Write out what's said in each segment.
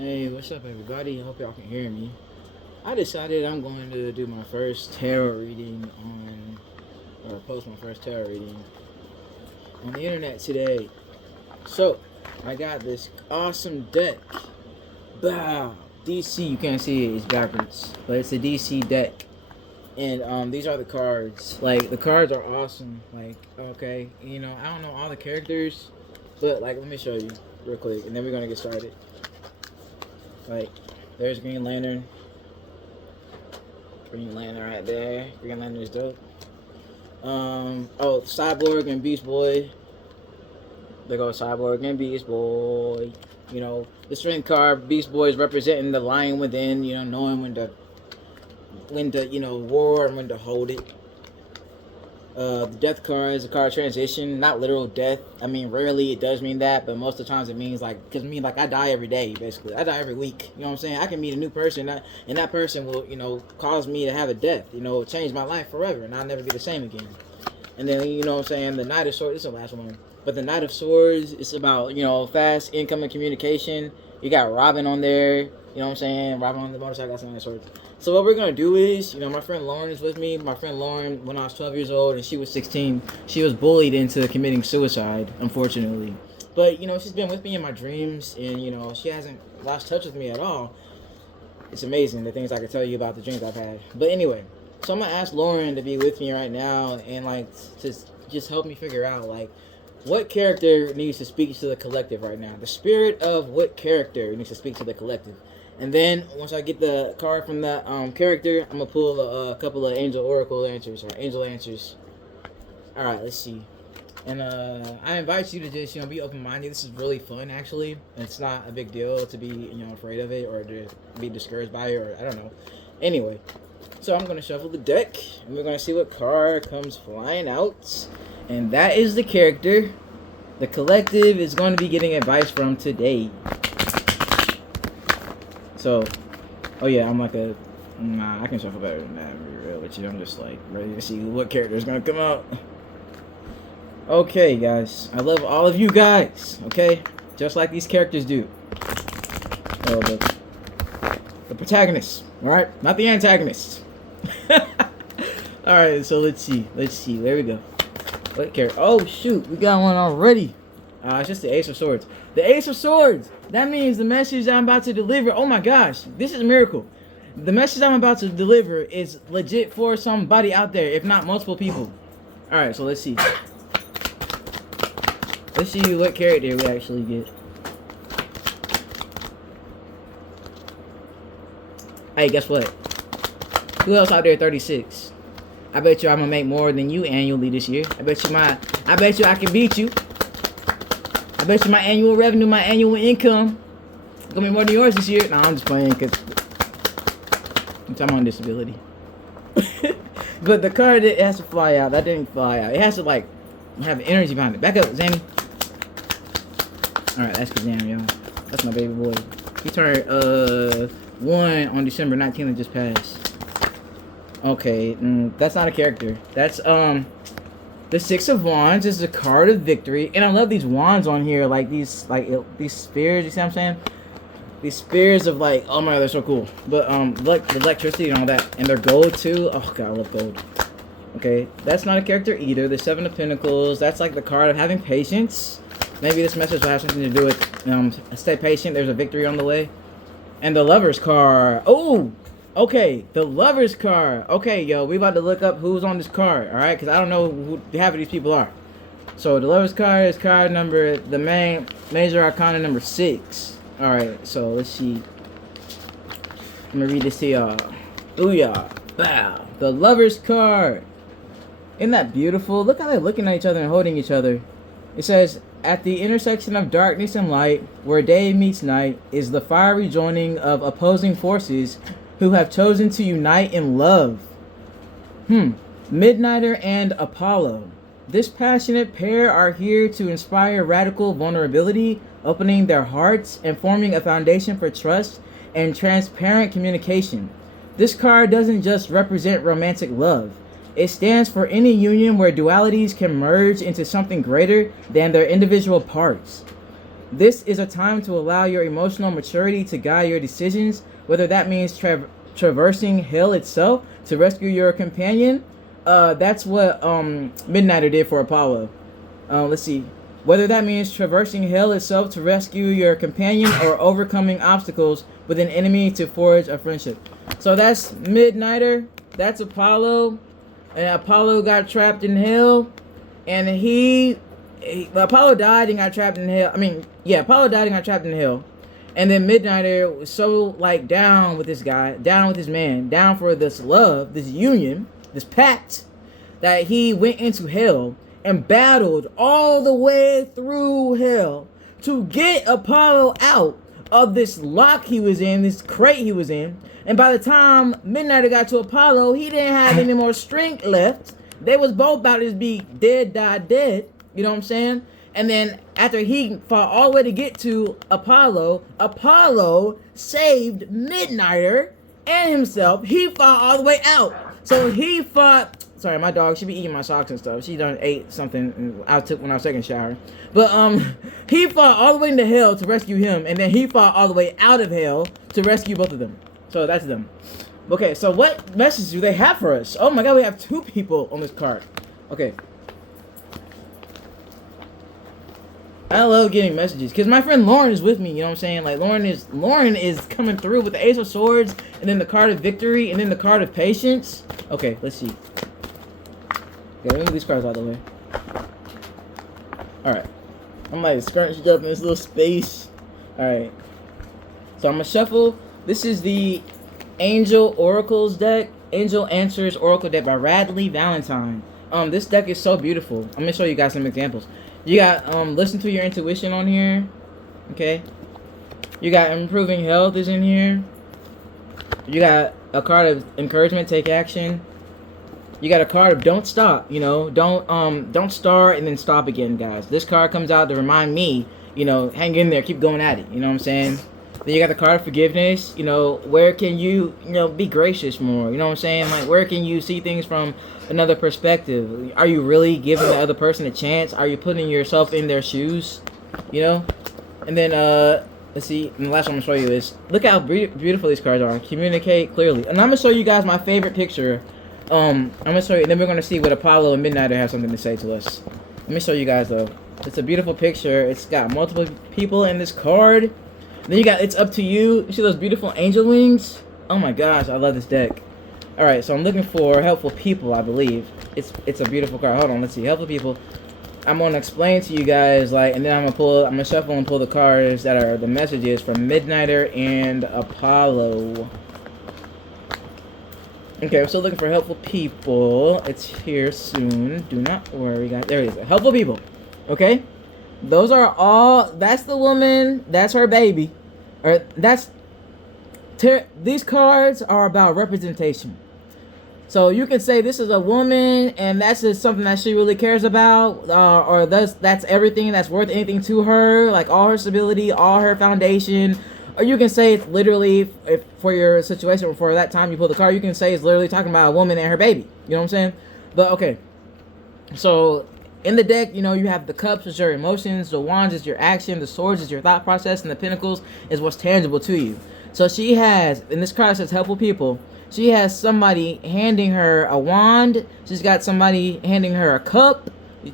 Hey, what's up, everybody? I hope y'all can hear me. I decided I'm going to do my first tarot reading or post my first tarot reading on the internet today. So, I got this awesome deck. Bow! DC, you can't see it, it's backwards. But it's a DC deck. And these are the cards. Like, the cards are awesome. Like, okay, I don't know all the characters, but, like, let me show you real quick, and then we're going to get started. Like, there's Green Lantern. Green Lantern right there. Green Lantern is dope. Cyborg and Beast Boy. There goes Cyborg and Beast Boy. The strength card, Beast Boy is representing the lion within, knowing when to war and when to hold it. The death card is a card transition, not literal death. I mean, rarely it does mean that, but most of the times it means I die every day, basically. I die every week. You know what I'm saying? I can meet a new person, and that person will, cause me to have a death. Change my life forever, and I'll never be the same again. And then, what I'm saying, the Knight of Swords, this is the last one. But the Knight of Swords, it's about, fast incoming communication. You got Robin on there. You know what I'm saying? Robin on the motorcycle, got some Knight of Swords. So what we're going to do is, my friend Lauren is with me. My friend Lauren, when I was 12 years old and she was 16, she was bullied into committing suicide, unfortunately. But, she's been with me in my dreams and, she hasn't lost touch with me at all. It's amazing the things I can tell you about the dreams I've had. But anyway, so I'm going to ask Lauren to be with me right now and, to just help me figure out, what character needs to speak to the collective right now. The spirit of what character needs to speak to the collective. And then, once I get the card from that character, I'm going to pull a couple of angel oracle answers, or angel answers. Alright, let's see. And I invite you to just, be open-minded. This is really fun, actually. It's not a big deal to be, afraid of it, or to be discouraged by it, or I don't know. Anyway, so I'm going to shuffle the deck, and we're going to see what card comes flying out. And that is the character the collective is going to be getting advice from today. So, I'm I can shuffle better than that, to be real with you. I'm just ready to see what character is gonna come out. Okay, guys, I love all of you guys, okay? Just like these characters do. Oh, the protagonists, alright? Not the antagonists. Alright, so let's see, there we go. What character? Oh, shoot, we got one already. It's just the Ace of Swords. The Ace of Swords! That means the message I'm about to deliver, oh my gosh, this is a miracle. The message I'm about to deliver is legit for somebody out there, if not multiple people. Alright, so let's see. Let's see what character we actually get. Hey, guess what? Who else out there 36? I bet you I'm gonna make more than you annually this year. I bet you I can beat you. I bet you my annual revenue, my annual income gonna be more than yours this year. Nah, I'm just playing because I'm on disability. But the card, it has to fly out. That didn't fly out. It has to have energy behind it. Back up, Zanny. Alright, that's Kazam, y'all. That's my baby boy. He turned 1 on December 19th and just passed. Okay, that's not a character. That's the Six of Wands is the card of victory, and I love these wands on here, these spears. You see what I'm saying? These spears of oh my god, they're so cool. But the electricity and all that, and they're gold too. Oh god, I love gold. Okay, that's not a character either. The Seven of Pentacles. That's the card of having patience. Maybe this message will have something to do with stay patient. There's a victory on the way. And the Lover's card. Oh. Okay, the Lover's card. Okay, yo, we about to look up who's on this card, alright? Because I don't know who half of these people are. So, the Lover's card is card number, the major arcana number 6. Alright, so let's see. I'm gonna read this to y'all. Ooh-yah. Bow. The Lover's card. Isn't that beautiful? Look how they're looking at each other and holding each other. It says, at the intersection of darkness and light, where day meets night, is the fiery joining of opposing forces who have chosen to unite in love. Midnighter and Apollo. This passionate pair are here to inspire radical vulnerability, opening their hearts and forming a foundation for trust and transparent communication. This card doesn't just represent romantic love. It stands for any union where dualities can merge into something greater than their individual parts. This is a time to allow your emotional maturity to guide your decisions, whether that means traversing hell itself to rescue your companion. That's what Midnighter did for Apollo. Let's see. Whether that means traversing hell itself to rescue your companion or overcoming obstacles with an enemy to forge a friendship. So that's Midnighter. That's Apollo. And Apollo got trapped in hell. And Apollo died and got trapped in hell. Apollo died and got trapped in hell. And then Midnighter was so, like, down with this guy, down with this man, down for this love, this union, this pact, that he went into hell and battled all the way through hell to get Apollo out of this lock he was in, this crate he was in. And by the time Midnighter got to Apollo, he didn't have any more strength left. They was both about to be dead, die dead. You know what I'm saying? And then after he fought all the way to get to Apollo, Apollo saved Midnighter and himself. He fought all the way out. So he fought... Sorry, my dog, she be eating my socks and stuff. She done ate something I took when I was taking a shower. But he fought all the way into hell to rescue him, and then he fought all the way out of hell to rescue both of them. So that's them. Okay, so what message do they have for us? Oh my god, we have 2 people on this card. Okay. I love getting messages because my friend Lauren is with me. You know what I'm saying? Like Lauren is coming through with the Ace of Swords, and then the card of Victory, and then the card of Patience. Okay, let's see. Okay, let me move these cards out of the way. Alright. I'm like scrunched up in this little space. Alright. So I'm gonna shuffle. This is the Angel Oracles deck. Angel Answers Oracle deck by Radley Valentine. This deck is so beautiful. I'm gonna show you guys some examples. You got Listen to Your Intuition on here. Okay. You got Improving Health is in here. You got a card of Encouragement, Take Action. You got a card of Don't Stop, you know, don't start and then stop again, guys. This card comes out to remind me, you know, hang in there, keep going at it, you know what I'm saying? Then you got the card of Forgiveness, you know, where can you, be gracious more, you know what I'm saying? Like, where can you see things from another perspective? Are you really giving the other person a chance? Are you putting yourself in their shoes, you know? And then, let's see, and the last one I'm going to show you is, look how beautiful these cards are. Communicate clearly. And I'm going to show you guys my favorite picture. I'm gonna show you, and then we're gonna see what Apollo and Midnighter have something to say to us. Let me show you guys though. It's a beautiful picture. It's got multiple people in this card. And then you got It's Up to You. You see those beautiful angel wings? Oh my gosh, I love this deck. Alright, so I'm looking for helpful people, I believe. It's a beautiful card. Hold on, let's see. Helpful people. I'm gonna explain to you guys, like, and then I'm gonna shuffle and pull the cards that are the messages from Midnighter and Apollo. Okay, I'm still looking for helpful people. It's here soon. Do not worry, guys. There it is. Helpful people. Okay? Those are all... That's the woman. That's her baby. Or that's... These cards are about representation. So you can say this is a woman, and that's just something that she really cares about. Or that's everything that's worth anything to her. Like all her stability, all her foundation. Or you can say it's literally, if for your situation or for that time you pull the card, you can say it's literally talking about a woman and her baby. You know what I'm saying? But okay. So in the deck, you have the cups is your emotions, the wands is your action, the swords is your thought process, and the pentacles is what's tangible to you. So she has, in this card says helpful people, she has somebody handing her a wand. She's got somebody handing her a cup,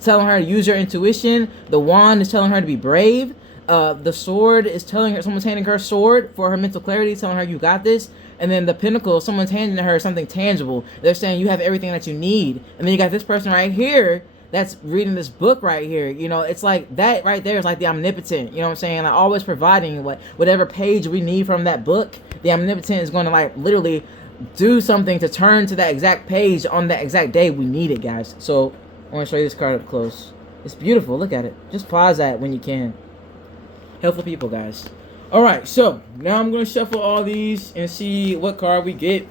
telling her to use your intuition. The wand is telling her to be brave. The sword is telling her, someone's handing her a sword for her mental clarity, telling her you got this. And then the pinnacle, someone's handing her something tangible. They're saying you have everything that you need. And then you got this person right here that's reading this book right here. It's like that right there is like the omnipotent. You know what I'm saying? Like always providing whatever page we need from that book. The omnipotent is going to like literally do something to turn to that exact page on that exact day we need it, guys. So I want to show you this card up close. It's beautiful. Look at it. Just pause that when you can. Helpful people, guys. Alright, so now I'm going to shuffle all these and see what card we get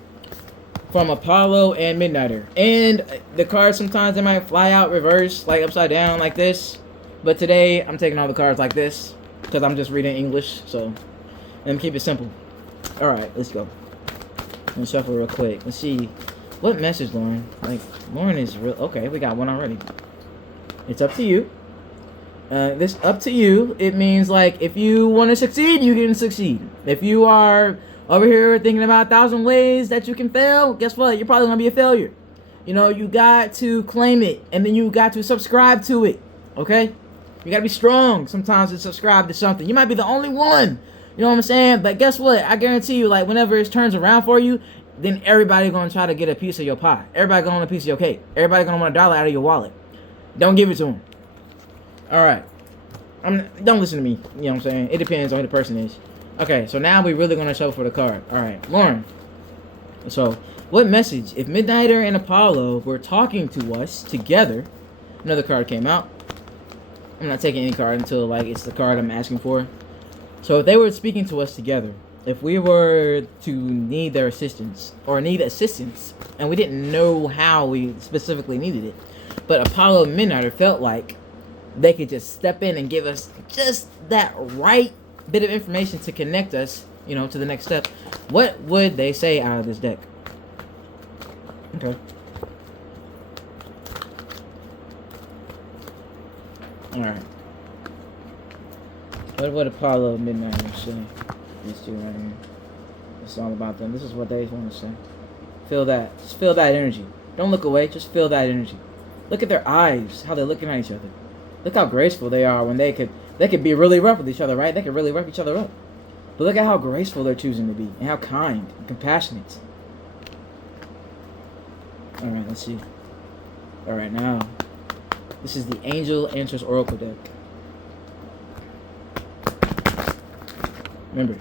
from Apollo and Midnighter. And the cards, sometimes they might fly out reverse, like upside down like this. But today, I'm taking all the cards like this because I'm just reading English. So, let me keep it simple. Alright, let's go. Let's shuffle real quick. Let's see. What message, Lauren? Like, Lauren is real. Okay, we got one already. It's up to you. This up to you. It means like if you want to succeed, you can succeed. If you are over here thinking about 1,000 ways that you can fail, guess what? You're probably gonna be a failure. You know, you got to claim it, and then you got to subscribe to it. Okay? You gotta be strong sometimes to subscribe to something. You might be the only one. You know what I'm saying? But guess what? I guarantee you, like whenever it turns around for you, then everybody gonna try to get a piece of your pie. Everybody gonna want a piece of your cake. Everybody gonna want $1 out of your wallet. Don't give it to them. All right. Don't listen to me. You know what I'm saying? It depends on who the person is. Okay, so now we're really going to show for the card. All right, Lauren. So, what message? If Midnighter and Apollo were talking to us together, another card came out. I'm not taking any card until, like, it's the card I'm asking for. So, if they were speaking to us together, if we were to need their assistance, or need assistance, and we didn't know how we specifically needed it, but Apollo and Midnighter felt like they could just step in and give us just that right bit of information to connect us, you know, to the next step, what would they say out of this deck? Okay. Alright. What would Apollo and Midnight say? These two right here. It's all about them. This is what they want to say. Feel that. Just feel that energy. Don't look away. Just feel that energy. Look at their eyes. How they're looking at each other. Look how graceful they are when they could be really rough with each other, right? They could really rough each other up. But look at how graceful they're choosing to be and how kind and compassionate. Alright, let's see. Alright, now. This is the Angel Answers Oracle deck. Remember,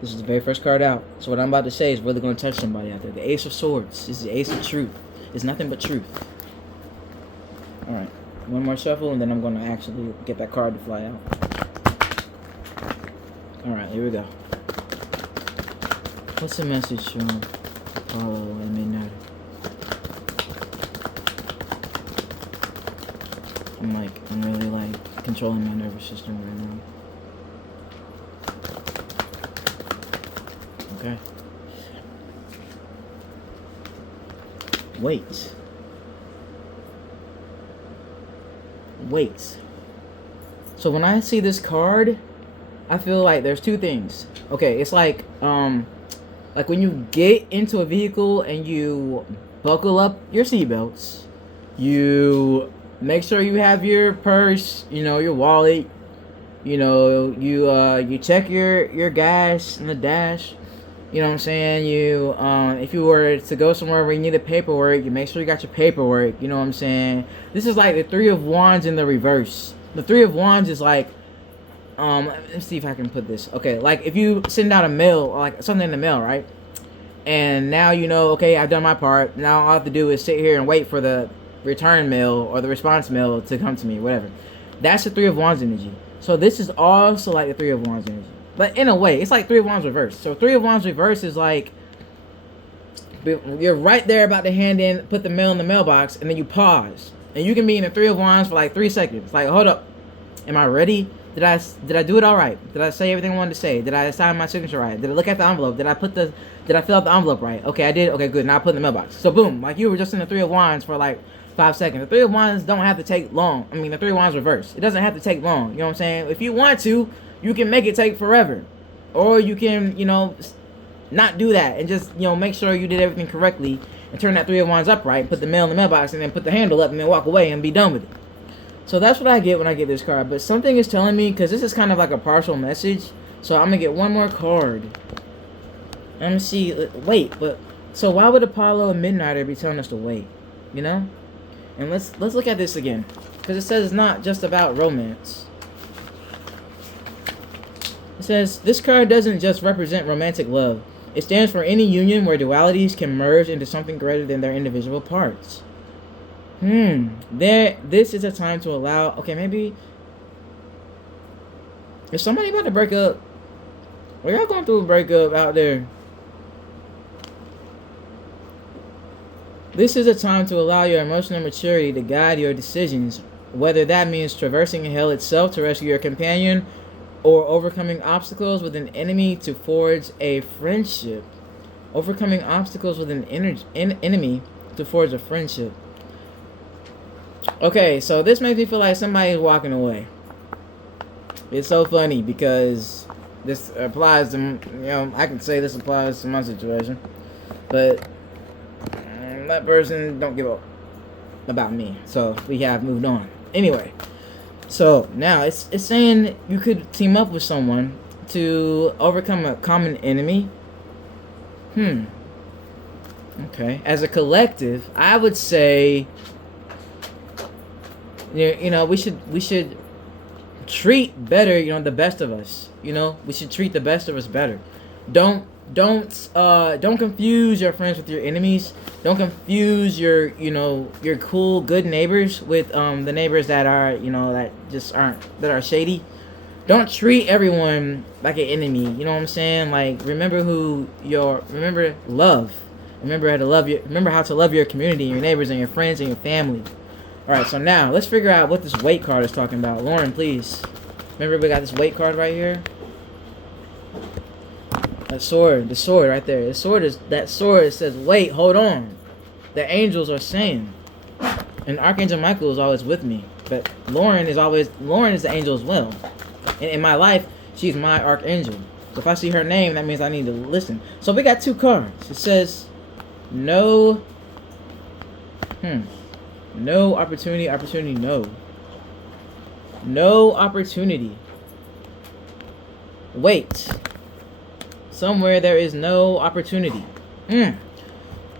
this is the very first card out. So what I'm about to say is really going to touch somebody out there. The Ace of Swords is the Ace of Truth. It's nothing but truth. Alright. One more shuffle, and then I'm going to actually get that card to fly out. Alright, here we go. What's the message from Apollo and Midnight? I'm really, like, controlling my nervous system right now. Okay. Wait. So when I see this card, I feel like there's two things. Okay, it's like when you get into a vehicle and you buckle up your seatbelts, you make sure you have your purse, you know, your wallet, you know, you check your gas in the dash. You know what I'm saying? You, if you were to go somewhere where you needed paperwork, you make sure you got your paperwork. You know what I'm saying? This is like the Three of Wands in the reverse. The Three of Wands is like, let's see if I can put this. Okay, like if you send out a mail, or like something in the mail, right? And now you know, okay, I've done my part. Now all I have to do is sit here and wait for the return mail or the response mail to come to me, whatever. That's the Three of Wands energy. So this is also like the Three of Wands energy. But in a way, it's like Three of Wands reverse. So Three of Wands reverse is like, you're right there about to hand in, put the mail in the mailbox, and then you pause. And you can be in the Three of Wands for like 3 seconds. Like, hold up. Am I ready? Did I do it all right? Did I say everything I wanted to say? Did I sign my signature right? Did I look at the envelope? Did I fill out the envelope right? Okay, I did. Okay, good. Now I put it in the mailbox. So boom, like you were just in the Three of Wands for like 5 seconds. The Three of Wands don't have to take long. I mean, the Three of Wands reverse. It doesn't have to take long. You know what I'm saying? If you want to, you can make it take forever. Or you can, you know, not do that and just, you know, make sure you did everything correctly and turn that Three of Wands upright, put the mail in the mailbox, and then put the handle up and then walk away and be done with it. So that's what I get when I get this card. But something is telling me, because this is kind of like a partial message, so I'm going to get one more card. Let me see. Wait, but so why would Apollo and Midnighter be telling us to wait? You know? And let's look at this again, because it says it's not just about romance. It says, this card doesn't just represent romantic love. It stands for any union where dualities can merge into something greater than their individual parts. This is a time to allow... Okay, maybe... Is somebody about to break up? Are y'all going through a breakup out there? This is a time to allow your emotional maturity to guide your decisions, whether that means traversing hell itself to rescue your companion, or overcoming obstacles with an enemy to forge a friendship. Overcoming obstacles with an enemy to forge a friendship. Okay, so this makes me feel like somebody is walking away. It's so funny because this applies to, I can say this applies to my situation, but that person don't give a about me, so we have moved on. Anyway, so now it's saying you could team up with someone to overcome a common enemy. Okay, as a collective, I would say, we should treat better, the best of us. We should treat the best of us better. Don't confuse your friends with your enemies. Don't confuse your cool good neighbors with the neighbors that are that are shady. Don't treat everyone like an enemy. You know what I'm saying? Like, remember love. Remember how to love your community, your neighbors, and your friends and your family. All right, so now let's figure out what this weight card is talking about. Lauren, please. Remember, we got this weight card right here. The sword right there. That sword says, wait, hold on. The angels are saying, and Archangel Michael is always with me, but Lauren is the angel as well. And in my life, she's my archangel. So if I see her name, that means I need to listen. So we got 2 cards. It says, no opportunity, no. No opportunity. Wait. Somewhere there is no opportunity.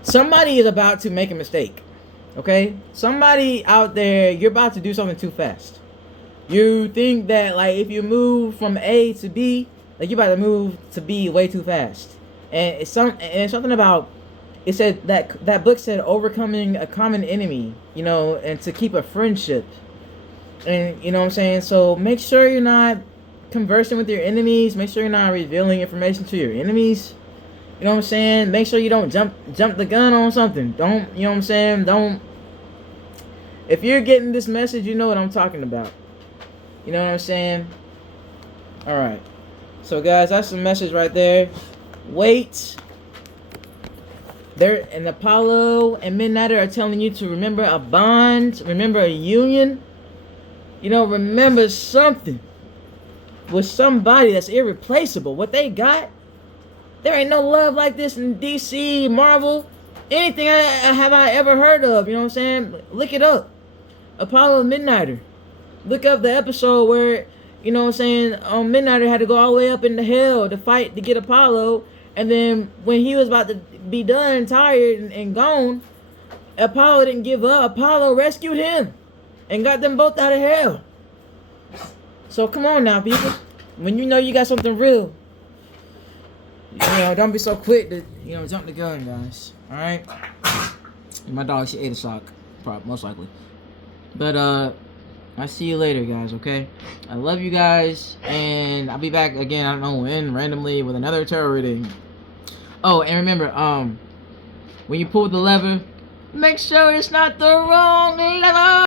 Somebody is about to make a mistake. Okay? Somebody out there, you're about to do something too fast. You think that, like, if you move from A to B, like, you're about to move to B way too fast. And it's something about, it said that book said overcoming a common enemy, and to keep a friendship. And you know what I'm saying? So make sure you're not conversing with your enemies. Make sure you're not revealing information to your enemies. You know what I'm saying? Make sure you don't jump the gun on something. Don't, you know what I'm saying? Don't. If you're getting this message, you know what I'm talking about. You know what I'm saying? All right. So guys, that's the message right there. Wait. There, and Apollo and Midnighter are telling you to remember a bond, remember a union. Remember something with somebody that's irreplaceable. What they got, there ain't no love like this in DC, Marvel, anything have I ever heard of. You know what I'm saying? Look it up. Apollo and Midnighter. Look up the episode where, Midnighter had to go all the way up into hell to fight to get Apollo. And then when he was about to be done, tired, and gone, Apollo didn't give up. Apollo rescued him and got them both out of hell. So come on now, people. When you know you got something real, don't be so quick to, jump the gun, guys. All right? My dog, she ate a sock, probably, most likely. But I'll see you later, guys, okay? I love you guys, and I'll be back again, I don't know when, randomly, with another tarot reading. Oh, and remember, when you pull the lever, make sure it's not the wrong lever!